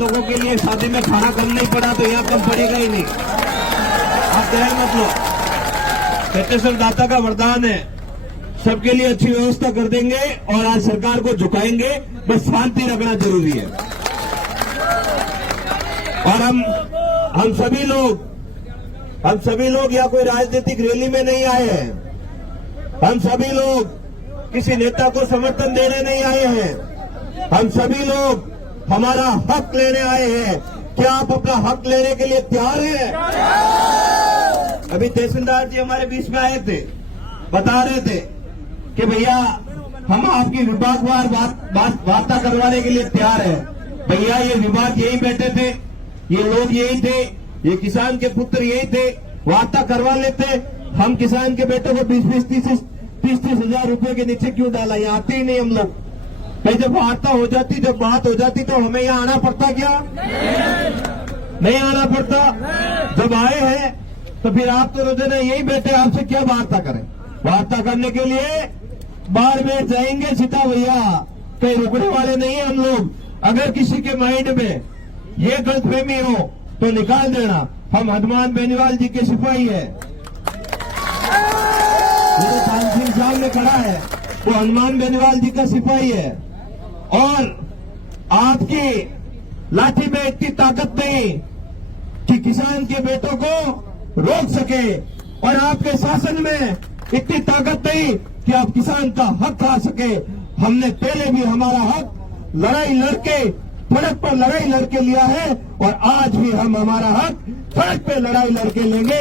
लोगों के लिए शादी में खाना कम नहीं पड़ा तो यहाँ कम पड़ेगा ही नहीं। आप ध्यान मत लो, चेतेश्वर दाता का वरदान है, सबके लिए अच्छी व्यवस्था कर देंगे और आज सरकार को झुकाएंगे, बस शांति रखना जरूरी है। और हम सभी लोग यहाँ कोई राजनीतिक रैली में नहीं आए हैं। हम सभी लोग किसी नेता को समर्थन देने नहीं आए हैं। हम सभी लोग हमारा हक लेने आए हैं। क्या आप अपना हक लेने के लिए तैयार हैं? अभी तहसीलदार जी हमारे बीच में आए थे, बता रहे थे कि भैया हम आपकी विभागवार वार्ता करवाने के लिए तैयार हैं। भैया ये विभाग यही बैठे थे, ये लोग यही थे, ये किसान के पुत्र यही थे, वार्ता करवा लेते। हम किसान के बेटों को 20-30 हजार रुपए के नीचे क्यों डाला? यहाँ आते ही नहीं हम लोग। भाई जब वार्ता हो जाती, जब बात हो जाती तो हमें यहाँ आना पड़ता क्या? नहीं आना पड़ता। जब आए हैं तो फिर आप तो रोजाना यही बैठे, आपसे क्या वार्ता करें? वार्ता करने के लिए बाड़मेर जाएंगे सीता भैया, कहीं रुकने वाले नहीं है हम लोग। अगर किसी के माइंड में ये गलतफहमी हो तो निकाल देना। हम हनुमान बेनीवाल जी के सिपाही है, सिंह साहब में खड़ा है, वो हनुमान बेनीवाल जी का सिपाही है। और आपकी लाठी में इतनी ताकत नहीं कि किसान के बेटों को रोक सके, और आपके शासन में इतनी ताकत नहीं कि आप किसान का हक खा सके। हमने पहले भी हमारा हक लड़ाई लड़के सड़क पर लड़ाई लड़के लिया है, और आज भी हम हमारा हक सड़क पे लड़ाई लड़के लेंगे।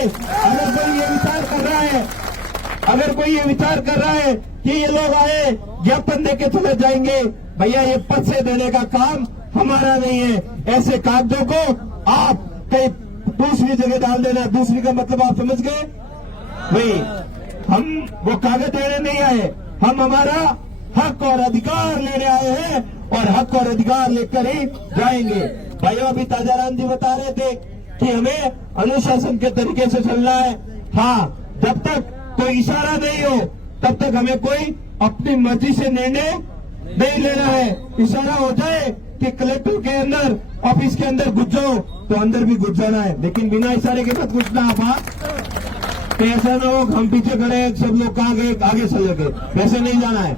अगर कोई ये विचार कर रहा है कि ये लोग आए ज्ञापन देके चले जाएंगे, भैया ये पद से देने का काम हमारा नहीं है। ऐसे कागजों को आप कहीं दूसरी जगह डाल देना। दूसरी का मतलब आप समझ गए? भाई हम वो कागज देने नहीं आए, हम हमारा हक और अधिकार लेने आए हैं, और हक और अधिकार लेकर ही जाएंगे। भाइयों अभी ताजाराम जी बता रहे थे कि हमें अनुशासन के तरीके से चलना है। हाँ, जब तक कोई इशारा नहीं हो तब तक हमें कोई अपनी मर्जी से निर्णय नहीं लेना है। इशारा हो जाए कि कलेक्टर के अंदर, ऑफिस के अंदर घुस जाओ तो अंदर भी घुस जाना है, लेकिन बिना इशारे के मत घुसना। आप ऐसा ना हो हम पीछे खड़े सब लोग कहाँ गए, आगे चले गए, वैसे नहीं जाना है।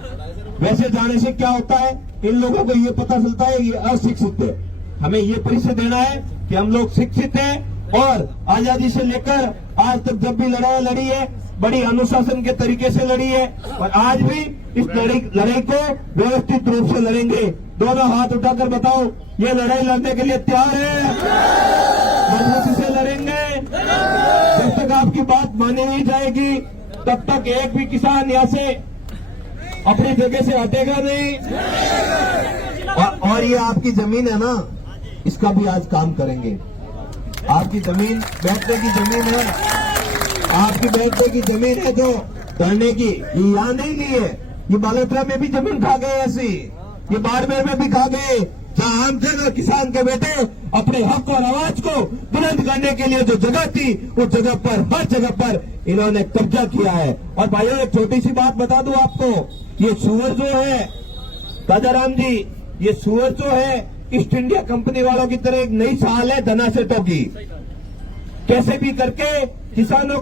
वैसे जाने से क्या होता है, इन लोगों को ये पता चलता है ये अशिक्षित है। हमें ये परिचय देना है कि हम लोग शिक्षित हैं, और आजादी से लेकर आज तक जब भी लड़ाई लड़ी है बड़ी अनुशासन के तरीके से लड़ी है, और आज भी इस लड़ाई को व्यवस्थित रूप से लड़ेंगे। दोनों हाथ उठाकर बताओ, ये लड़ाई लड़ने के लिए तैयार है? मजबूती से लड़ेंगे। जब तक आपकी बात मानी नहीं जाएगी तब तक एक भी किसान यहाँ से अपनी जगह से हटेगा नहीं। और ये आपकी जमीन है ना, इसका भी आज काम करेंगे। आपकी जमीन बैठने की जमीन है, आपकी बैठने की जमीन है जो धरने की, ये यहाँ नहीं ली है। ये बालोतरा में भी जमीन खा गए ऐसी, ये बाड़मेर में भी खा गए, जहाँ आम थे ना किसान के बेटे अपने हक और आवाज को बुलंद करने के लिए जो जगह थी उस जगह पर, हर जगह पर इन्होंने कब्जा किया है। और भाइयों एक छोटी सी बात बता दूं आपको, ये सुअर जो है ताजाराम जी, ये सुअर जो है ईस्ट इंडिया कंपनी वालों की तरह एक नई चाल है धना सेठों की। कैसे भी करके किसानों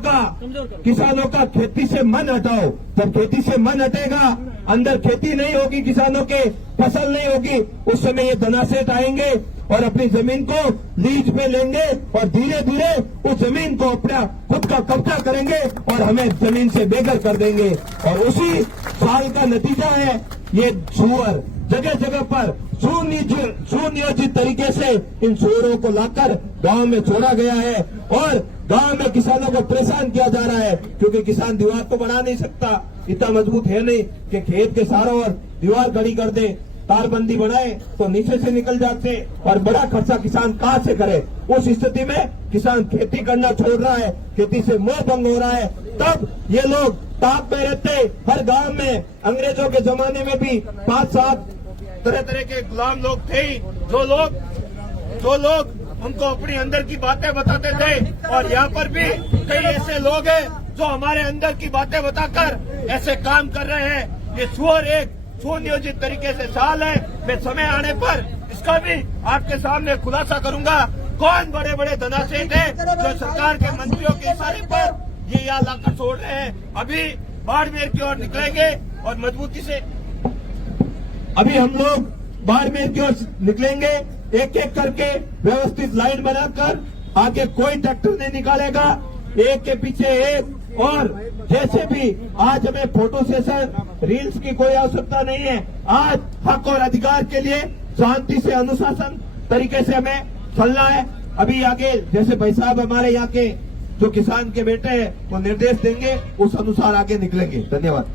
का खेती से मन हटाओ। जब खेती से मन हटेगा, अंदर खेती नहीं होगी, किसानों के फसल नहीं होगी, उस समय ये धना सेठ आएंगे और अपनी जमीन को लीज पे लेंगे, और धीरे धीरे उस जमीन को अपना खुद का कब्जा करेंगे और हमें जमीन से बेघर कर देंगे। और उसी साल का नतीजा है ये सुअर। जगह जगह पर सुनियोजित तरीके से इन सुअरों को लाकर गांव में छोड़ा गया है, और गांव में किसानों को परेशान किया जा रहा है, क्योंकि किसान दीवार तो बना नहीं सकता, इतना मजबूत है नहीं कि खेत के चारों ओर दीवार खड़ी कर दे। तारबंदी बनाए तो नीचे से निकल जाते, और बड़ा खर्चा किसान कहाँ से करे। उस स्थिति में किसान खेती करना छोड़ रहा है, खेती से मोह भंग हो रहा है। तब ये लोग ताप में रहते। हर गांव में अंग्रेजों के जमाने में भी 5-7 तरह तरह के गुलाम लोग थे, जो लोग उनको अपनी अंदर की बातें बताते थे। और यहाँ पर भी कई ऐसे लोग हैं जो हमारे अंदर की बातें बताकर ऐसे काम कर रहे हैं। ये सुअर एक सुनियोजित तरीके से चाल है। मैं समय आने पर उसका भी आपके सामने खुलासा करूंगा। कौन बड़े बड़े धनाशेठ हैं जो सरकार के मंत्रियों के इशारे पर ये यहाँ लाकर छोड़ रहे हैं। अभी बाड़मेर की ओर निकलेंगे और मजबूती से अभी हम लोग बाड़मेर की ओर निकलेंगे, एक एक करके व्यवस्थित लाइन बनाकर आगे कोई ट्रैक्टर नहीं निकालेगा, एक के पीछे एक। और जैसे भी आज हमें फोटो सेशन रील्स की कोई आवश्यकता नहीं है। आज हक और अधिकार के लिए शांति से अनुशासन तरीके से हमें चलना है। अभी आगे जैसे भाई साहब हमारे यहाँ के जो किसान के बेटे हैं वो निर्देश देंगे, उस अनुसार आगे निकलेंगे। धन्यवाद।